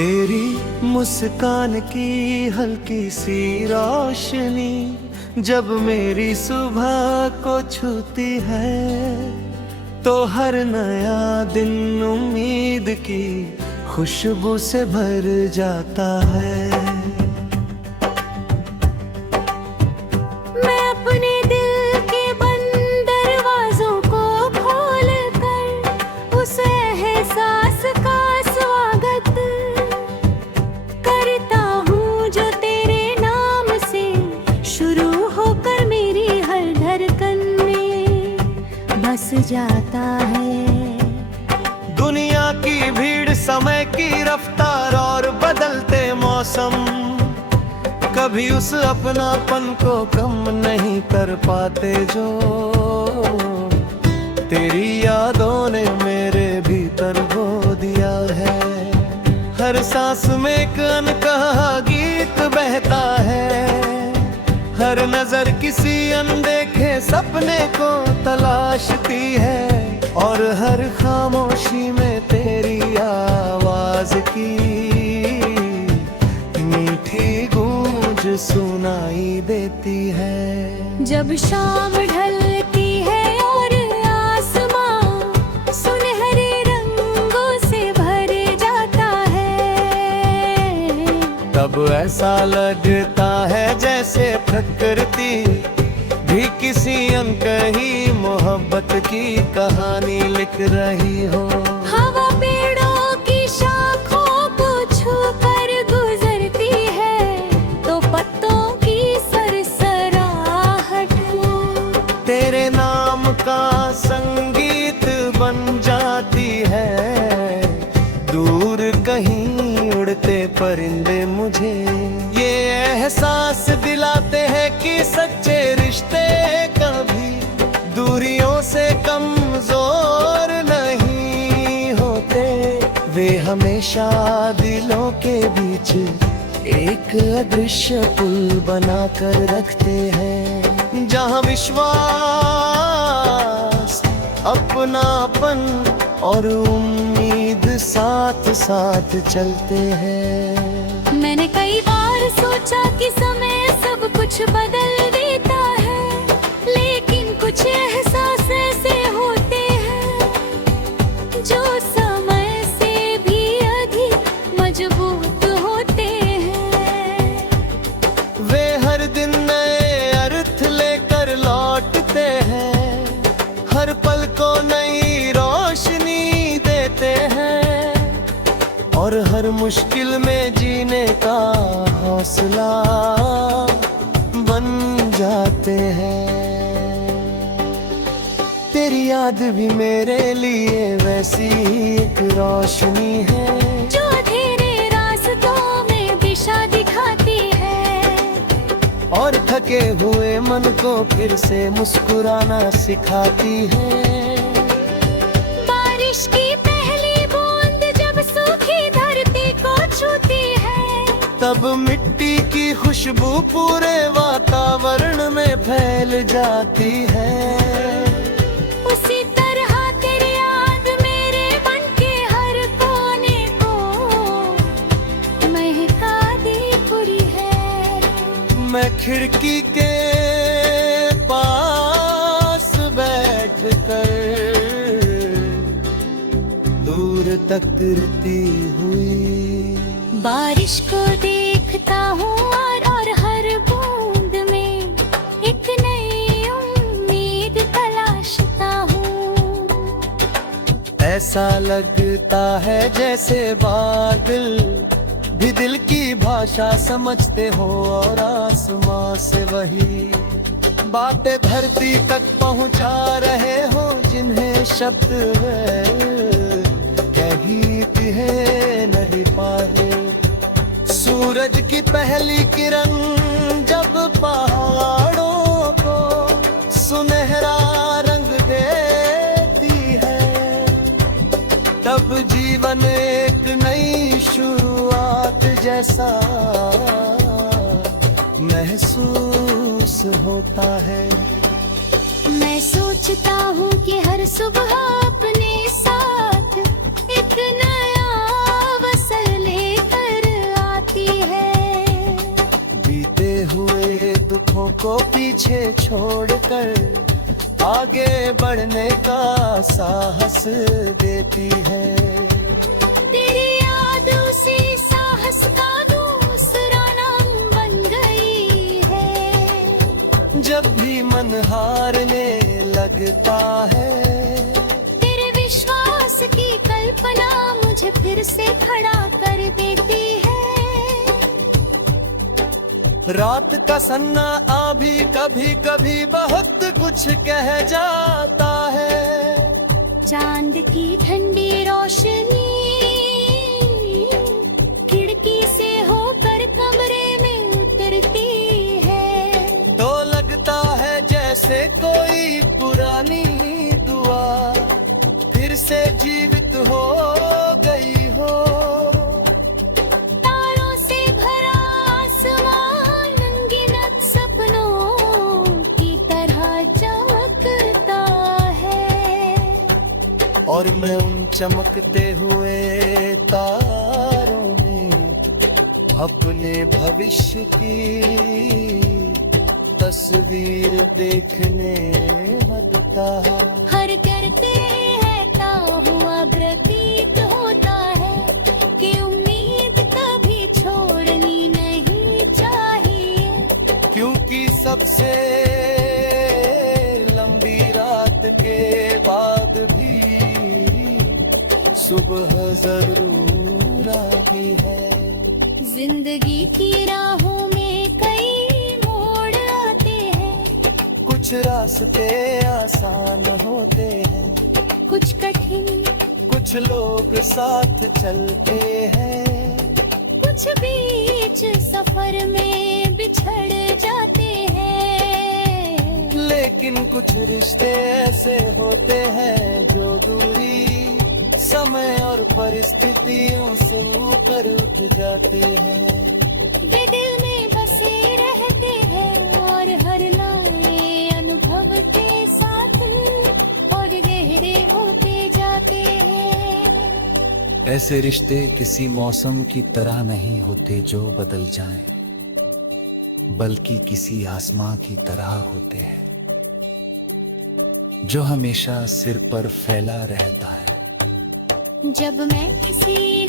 तेरी मुस्कान की हल्की सी रोशनी जब मेरी सुबह को छूती है, तो हर नया दिन उम्मीद की खुशबू से भर जाता है। मैं अपने दिल के बंद दरवाजों को खोल कर उस एहसास का स्वागत करता हूँ जो तेरे नाम से शुरू होकर मेरी हर धड़कन में बस जाता है। दुनिया की भीड़, समय की रफ्तार और बदलते मौसम कभी उस अपनापन को कम नहीं कर पाते जो तेरी यादों ने मेरे भीतर बो दिया है। हर सांस में एक अनकहा गीत बहता है, हर नजर किसी अनदेखे सपने को तलाशती है, और हर खामोशी में तेरी आवाज की मीठी गूंज सुनाई देती है। जब शाम ढलती है और आसमां सुनहरे रंगों से भर जाता है, तब ऐसा लगता है जैसे प्रकृति भी किसी अनकही मोहब्बत की कहानी लिख रही हो। हवा पेड़ों की शाखों को छूकर गुजरती है, तो पत्तों की सरसराहट तेरे नाम का संगीत बन जाती है। दूर कहीं उड़ते परिंदे मुझे ये एहसास दिलाते हैं कि सच्चे रिश्ते कभी दूरियों से कमजोर नहीं होते। वे हमेशा दिलों के बीच एक अदृश्य पुल बना कर रखते हैं, जहाँ विश्वास, अपनापन और उम्मीद साथ साथ चलते हैं। मैंने कई बार सोचा कि समय सब कुछ बदल देता है, लेकिन कुछ एहसास ऐसे होते हैं जो समय से भी अधिक मजबूत होते हैं। वे हर दिन नए अर्थ लेकर लौटते हैं, हर पल को नई रोशनी देते हैं, और हर मुश्किल में जीने का हौसला बन जाते हैं। तेरी याद भी मेरे लिए वैसी एक रोशनी है जो तेरे रास्तों में दिशा दिखाती है, और थके हुए मन को फिर से मुस्कुराना सिखाती है। बारिश की पहली बूंद जब सूखी धरती को छूती है, तब मिट्टी की खुशबू पूरे वातावरण में फैल जाती है। उसी तरह तेरी याद मेरे मन के हर कोने को महका दे पूरी है। मैं खिड़की के पास बैठ कर दूर तकती हुई बारिश को देखता हूँ और हर बूंद में एक नई उम्मीद तलाशता हूँ। ऐसा लगता है जैसे बादल भी दिल की भाषा समझते हो, और आसमां से वही बातें धरती तक पहुंचा रहे हो जिन्हें शब्द कभी कह नहीं पाए। सूरज की पहली किरण जब पहाड़ों को सुनहरा रंग देती है, तब जीवन एक नई शुरुआत जैसा महसूस होता है। मैं सोचता हूँ कि हर सुबह अपने साथ एक नया अवसर लेकर दुखों को पीछे छोड़कर आगे बढ़ने का साहस देती है। तेरी याद उसी साहस का दूसरा नाम बन गई है। जब भी मन हारने लगता है, तेरे विश्वास की कल्पना मुझे फिर से खड़ा कर देती है। रात का सन्नाटा भी कभी कभी बहुत कुछ कह जाता है। चांद की ठंडी रोशनी खिड़की से होकर कमरे में उतरती है, तो लगता है जैसे कोई पुरानी दुआ फिर से जीवित हो गई हो। तारों से भरा आसमान अनगिनत सपनों की तरह चमकता है, और मैं उन चमकते हुए तारों में अपने भविष्य की तस्वीर देखने लगता है। हर करते रहता हुआ प्रतीत होता है कि उम्मीद कभी छोड़नी नहीं चाहिए, क्योंकि सबसे लंबी रात के बाद भी सुबह जरूर आती है। जिंदगी की राहों में कई मोड़ आते हैं, कुछ रास्ते आसान होते हैं, कुछ कठिन, कुछ लोग साथ चलते हैं, कुछ बीच सफर में बिछड़ जाते हैं। लेकिन कुछ रिश्ते ऐसे होते हैं जो दूरी, समय और परिस्थितियों से ऊपर उठ जाते हैं। वे दिल में बसे रहते हैं और हर नए अनुभव के साथ और गहरे होते जाते हैं। ऐसे रिश्ते किसी मौसम की तरह नहीं होते जो बदल जाएं, बल्कि किसी आसमां की तरह होते हैं जो हमेशा सिर पर फैला रहता है। जब मैं किसी